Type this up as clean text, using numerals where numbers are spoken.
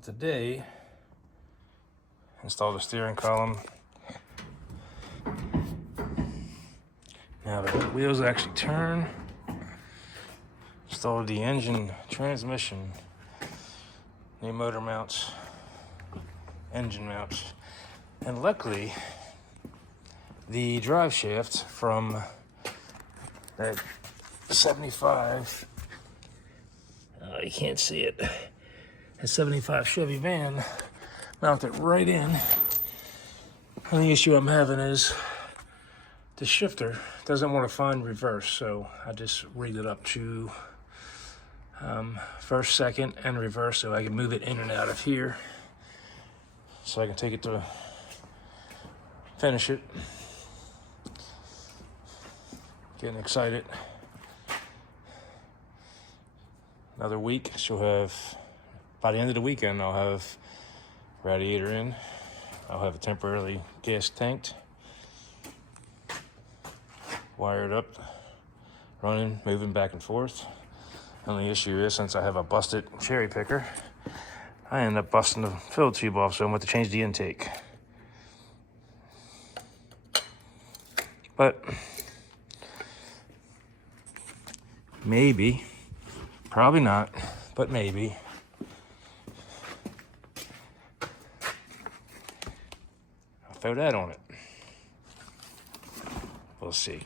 Well, today, install the steering column. Now the wheels actually turn. Installed the engine, transmission, new motor mounts, engine mounts, and luckily the drive shaft from that 75, you can't see it, a 75 Chevy van, mounted right in. And the issue I'm having is the shifter doesn't want to find reverse, so I just rigged it up to first, second, and reverse, so I can move it in and out of here, so I can take it to finish it. Getting excited. Another week, she'll have, by the end of the weekend, I'll have radiator in. I'll have it temporarily gas tanked, wired up, running, moving back and forth. Only issue is, since I have a busted cherry picker, I end up busting the fill tube off, so I'm going to change the intake. But maybe, probably not, but maybe, I'll throw that on it. We'll see.